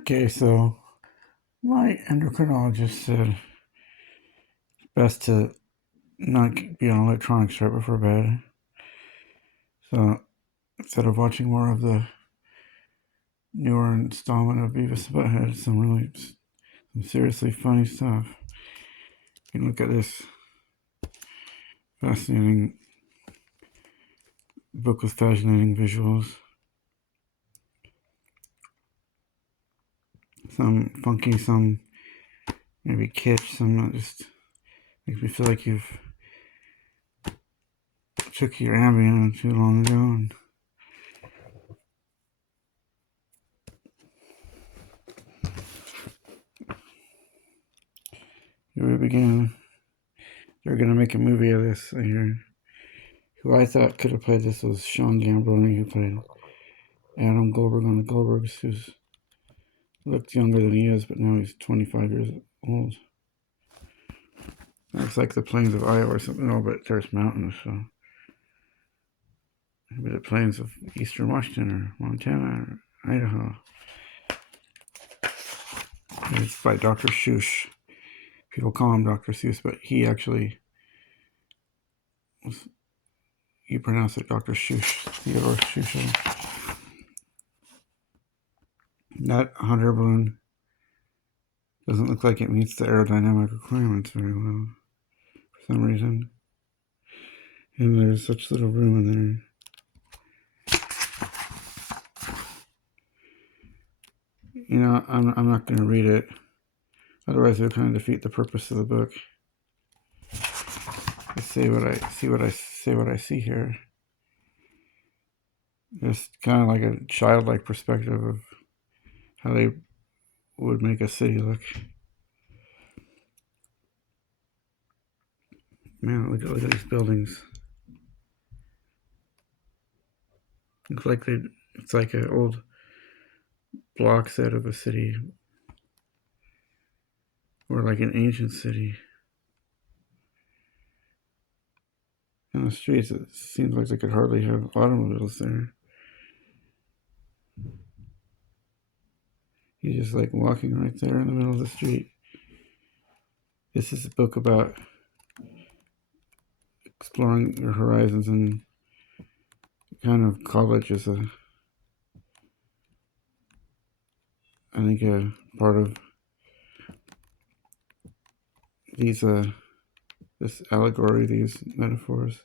Okay, so my endocrinologist said it's best to not be on electronics right before bed. So instead of watching more of the newer installment of Beavis and Butthead, some seriously funny stuff. You can look at this fascinating book with fascinating visuals. Some funky, some maybe kitsch, some that just makes me feel like you've took your Ambien too long ago. And here we begin. They're gonna make a movie of this. I hear. Who I thought could have played this was Sean Gambroni, who played Adam Goldberg on the Goldbergs, who's looked younger than he is, but now he's 25 years old. Looks like the plains of Iowa or something. No, but there's mountains, so maybe the plains of eastern Washington or Montana or Idaho. It's by Dr. Seuss. People call him Dr. Seuss, but he actually was, you pronounce it Dr. Seuss, Theodore Seuss. That hot air balloon doesn't look like it meets the aerodynamic requirements very well for some reason. And there's such little room in there. You know, I'm not going to read it. Otherwise, it would kind of defeat the purpose of the book. I say what I see here. Just kind of like a childlike perspective of how they would make a city look. Man, look at these buildings. Looks like it's like an old block set of a city, or like an ancient city. On the streets, it seems like they could hardly have automobiles there. He's just like walking right there in the middle of the street. This is a book about exploring your horizons, and kind of college is I think a part of these this allegory, these metaphors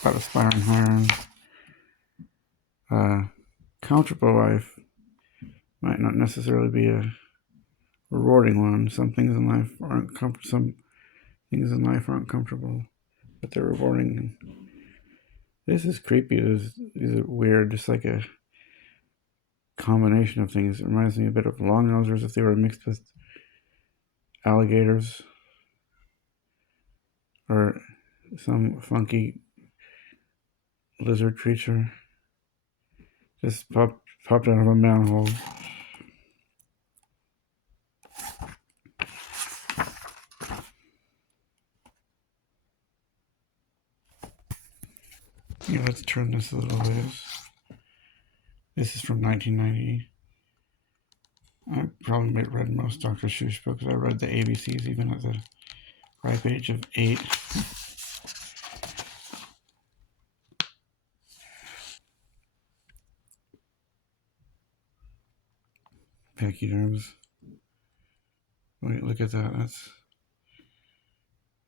about aspiring higher. Comfortable life might not necessarily be a rewarding one. Some things in life aren't comfortable, but they're rewarding. This is creepy. These are weird, just like a combination of things. It reminds me a bit of long nosers if they were mixed with alligators or some funky lizard creature just popped out of a manhole. Yeah, let's turn this a little bit. This is from 1990. I probably read most Dr. Seuss books. I read the ABCs even at the ripe age of 8. Pachyderms. Wait, look at that. That's...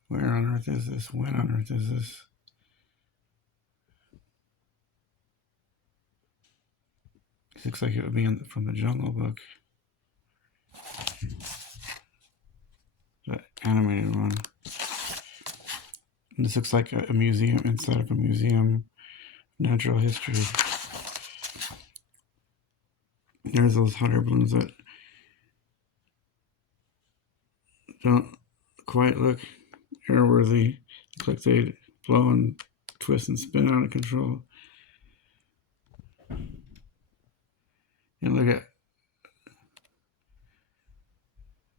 Where on earth is this? When on earth is this? It looks like it would be from the Jungle Book. The animated one. And this looks like a museum inside of a museum. Natural history. There's those hot air balloons that don't quite look airworthy. Look like they blow and twist and spin out of control. And look at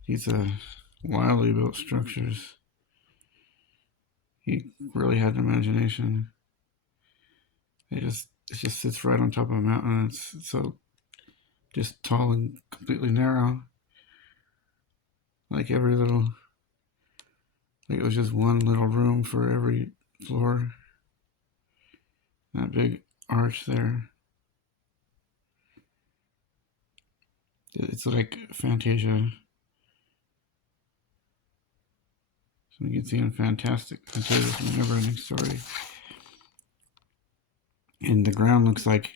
these wildly built structures. He really had an imagination. They just it just sits right on top of a mountain. It's so just tall and completely narrow. Like every little, like it was just one little room for every floor. That big arch there. It's like Fantasia. So you can see in Fantasia from the Neverending Story. And the ground looks like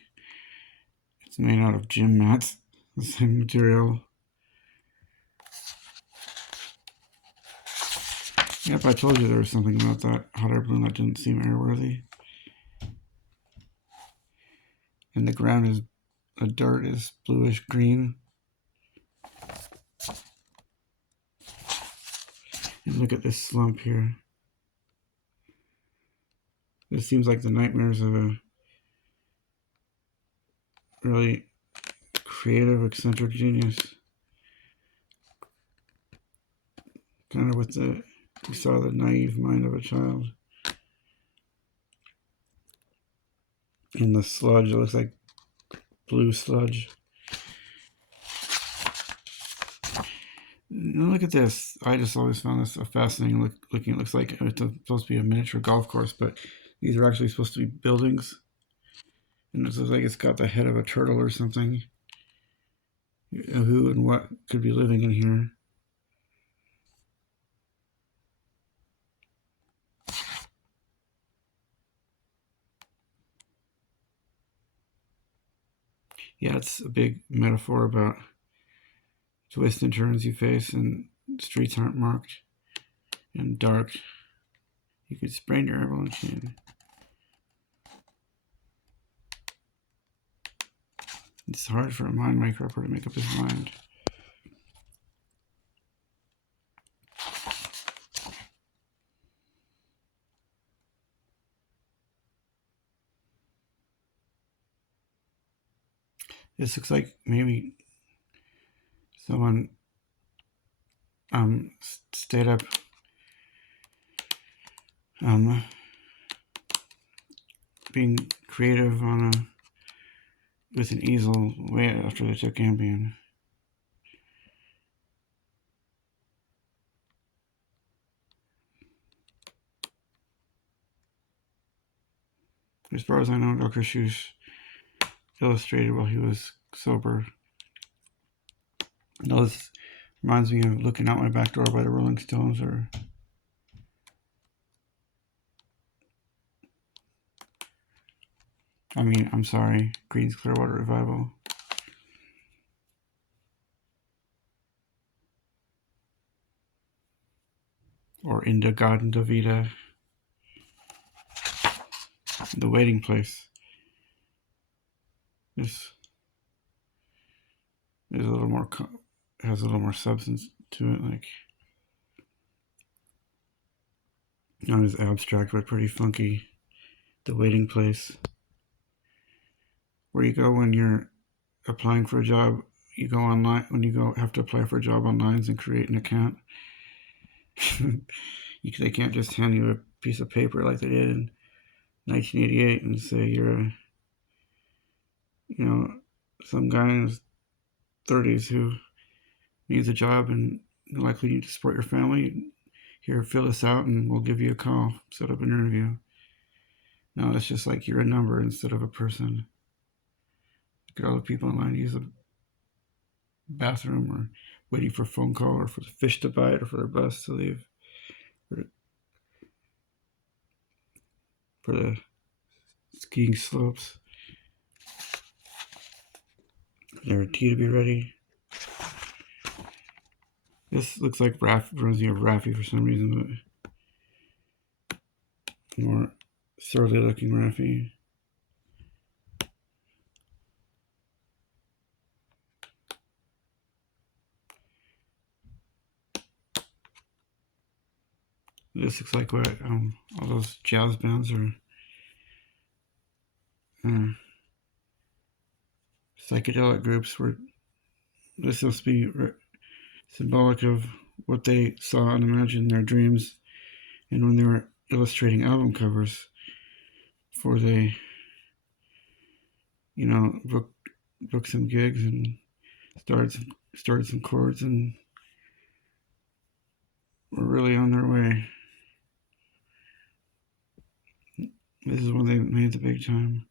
it's made out of gym mats, the same material. Yep, I told you there was something about that hot air balloon that didn't seem airworthy. And the ground is, the dirt is bluish green. And look at this slump here. This seems like the nightmares of a really creative, eccentric genius. Kind of with the, you saw the naive mind of a child. In the sludge, it looks like blue sludge. Now look at this. I just always found this fascinating looking. It looks like it's supposed to be a miniature golf course, but these are actually supposed to be buildings. And it looks like it's got the head of a turtle or something. Who and what could be living in here? Yeah, it's a big metaphor about twists and turns you face, and streets aren't marked and dark. You could sprain your elbow and chin. It's hard for a mind maker to make up his mind. This looks like maybe someone stayed up being creative on with an easel way after they took Ambien. As far as I know, Dr. Seuss illustrated while he was sober. Now this reminds me of Looking Out My Back Door by the Rolling Stones, or I'm sorry, Creedence Clearwater Revival. Or In-Da-Gadda-Da Vida. The Waiting Place. This is a little more, has a little more substance to it, like not as abstract but pretty funky. The Waiting Place, where you go when you're applying for a job. You go online when you have to apply for a job online and create an account. They can't just hand you a piece of paper like they did in 1988 and say you're some guy in his 30s who needs a job and likely need to support your family. Here, fill this out and we'll give you a call, set up an interview. No, it's just like you're a number instead of a person. Look at all the people in line to use a bathroom, or waiting for a phone call, or for the fish to bite, or for their bus to leave, for the skiing slopes, their tea to be ready. This looks like reminds me of Raffi for some reason, but more surly looking Raffi. This looks like what all those jazz bands are. Psychedelic groups were. This must be symbolic of what they saw and imagined in their dreams, and when they were illustrating album covers for the book some gigs and started some chords, and we're really on their way. This is when they made the big time.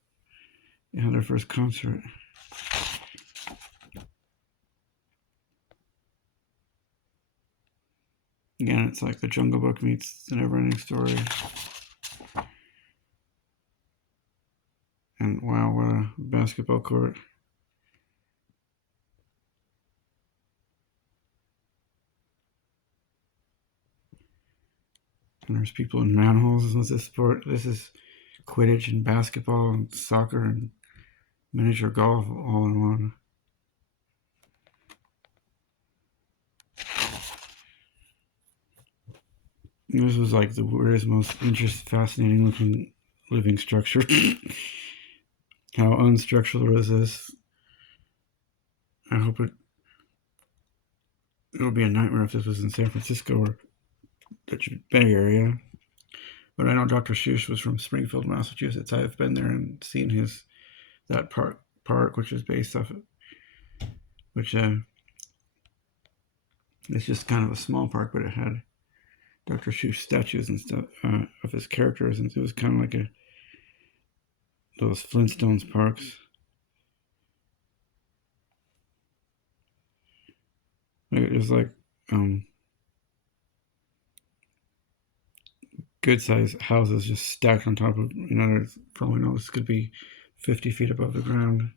They had their first concert. Again, it's like the Jungle Book meets The Neverending Story. And wow, what a basketball court. And there's people in manholes. This is a sport. This is Quidditch and basketball and soccer and miniature golf all in one. This was like the weirdest, most fascinating looking living structure. How unstructural is this? I hope it'll be a nightmare if this was in San Francisco or the Bay Area. But I know Dr. Seuss was from Springfield, Massachusetts. I've been there and seen that park, which is based off of, which it's just kind of a small park, but it had Dr. Seuss statues and stuff of his characters, and it was kind of like those Flintstones parks. It was like good sized houses just stacked on top of for all we know, this could be 50 feet above the ground.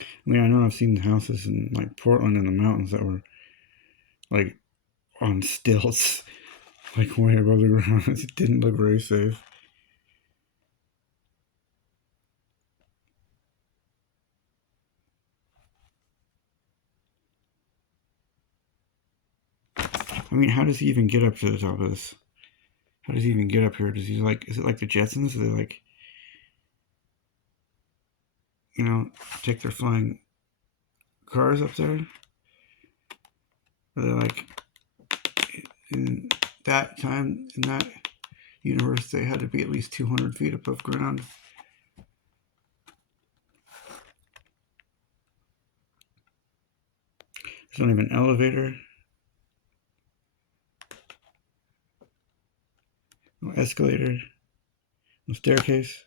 I mean, I know I've seen houses in like Portland in the mountains that were like on stilts, like way above the ground. It didn't look very safe. I mean, how does he even get up to the top of this? How does he even get up here? Does he is it like the Jetsons? Do they take their flying cars up there? Or they in that time, in that universe, they had to be at least 200 feet above ground. There's not even an elevator. No escalator. No staircase.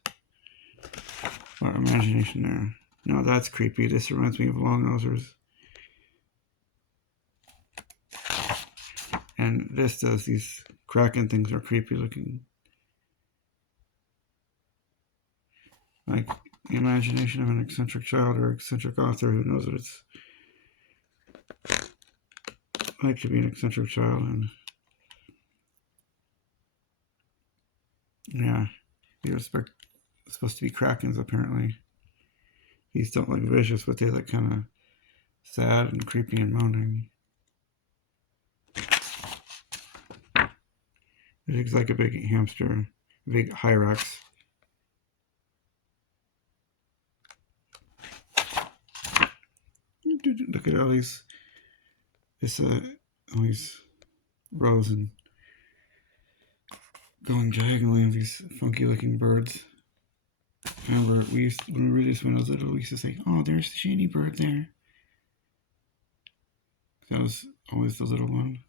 Or imagination there. No, that's creepy. This reminds me of Long Nosers. And this does. These Kraken things are creepy looking. Like the imagination of an eccentric child or eccentric author who knows what it's like to be an eccentric child. And yeah, it's supposed to be Krakens apparently. These don't look vicious, but they look kind of sad and creepy and moaning. It looks like a big hamster, a big Hyrax. Look at all these rows and going diagonally of these funky looking birds. Remember, when we were just when I was little, we used to say, "Oh, there's the shiny bird there." That was always the little one.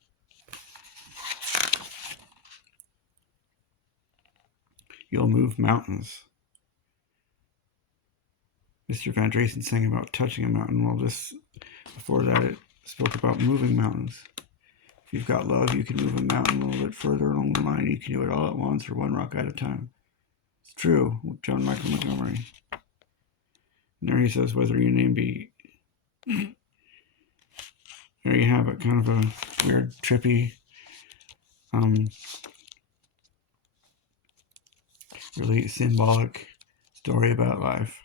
You'll move mountains. Mr. Van Dresen sang about touching a mountain, while before that it spoke about moving mountains. If you've got love, you can move a mountain a little bit further along the line. You can do it all at once or one rock at a time. It's true, John Michael Montgomery. And there he says, whether your name be... There you have it, kind of a weird, trippy, really symbolic story about life.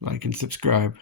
Like and subscribe.